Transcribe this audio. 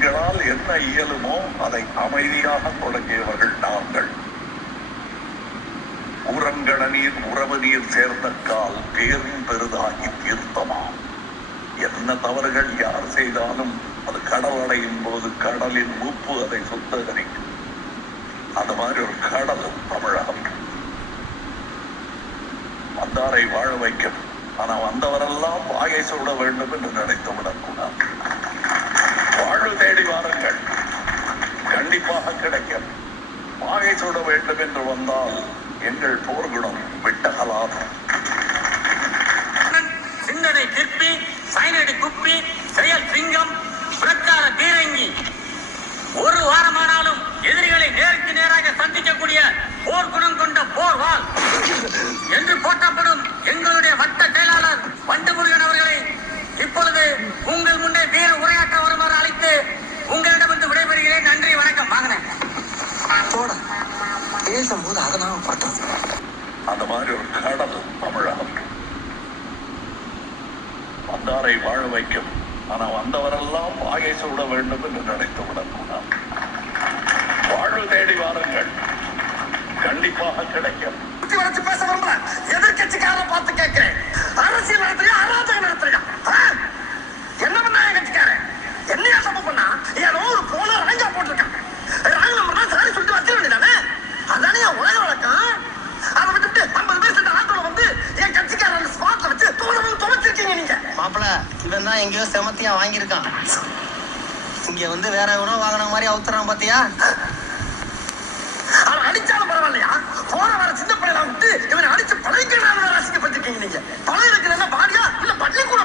எங்களால் என்ன இயலுமோ அதை அமைதியாக தொடங்கியவர்கள் நாங்கள். உரங்கட நீர் உறவு நீர் சேர்ந்த கால் பேரும் பெரிதாகி தீர்த்தமாம். என்ன தவறுகள் யார் செய்தாலும் அது கடல் அடையும் போது கடலின் உப்பு அதை சுத்தகரிக்கும். அந்த மாதிரி ஒரு கடல் தமிழகம். வந்தாரை வாழ வைக்கும். ஆனா வந்தவரெல்லாம் வாயை சூட வேண்டும் என்று நினைத்து விடக்கூடாது. வாழ்வு தேடி வாருங்கள், கண்டிப்பாக கிடைக்கும். வாயை சூட வேண்டும் என்று வந்தால் எங்கள் போர்க்குணம் விட்டகலாது. சிந்தனை சிற்பி, சைனடி குப்பி, செயல் சிங்கம், பிரச்சார பீரங்கி, ஒரு வாரமானாலும் எதிரிகளை நேருக்கு நேராக சந்திக்கக்கூடிய போர்க்குணம் கொண்ட போர்வாள் என்று போற்றப்படும் எங்களுடைய வட்ட செயலாளர் வண்டுமுருகன் அவர்களை இப்பொழுது உங்கள் முன்னே வேறு உரையாற்ற வருமாறு அழைத்து உங்களிடமிருந்து விடைபெறுகிறேன். நன்றி, வணக்கம். வாங்கினேன் பேசும்போது அதை நான் பார்த்தோம். அந்த மாதிரி ஒரு கடல் தமிழகம். வந்தாரை வாழ வைக்கும். ஆனா வந்தவரெல்லாம் வாயை சூட வேண்டும் என்று நினைத்து விடக்கூடாது. வாழ்வு தேடி வாருங்கள், கண்டிப்பாக கிடைக்கும். பேச விரும்புறேன். எதிர்கட்சிக்காரரை பார்த்து கேட்கிறேன், அரசியல் நடத்துறியா அராஜகம் நடத்துறியா? என்ன பண்ணா என் கட்சிக்காரன்? என்னையா தப்பு பண்ணா? ஏதோ ஒரு போன ராங்கா போட்டிருக்கான். ராங்க நம்பர் சாரி சொல்லிட்டு வச்சிட வேண்டியதானே? அதானே உலக வழக்கம். அதை விட்டுட்டு 50 பேர் சென்ற ஆட்டோல வந்து என் கட்சிக்காரன் ஸ்பாட்ல வச்சு துவைச்சிருக்கீங்க நீங்க. மாப்பிள்ள, இவன் தான் எங்கேயோ செமத்தியா வாங்கியிருக்கான். இங்க வந்து வேற எவனோ வாங்கின மாதிரி அவுத்துறான் பாத்தியா? அவன் அடிச்சாலும் பரவாயில்லையா? போற வர சின்ன பிள்ளைல விட்டு இவனை அடிச்சு பழகிக்கிறான்னு ரசிக்கப்பட்டிருக்கீங்க நீங்க. பழம் இருக்கிறதா பாடியா இல்ல பள்ளி கூட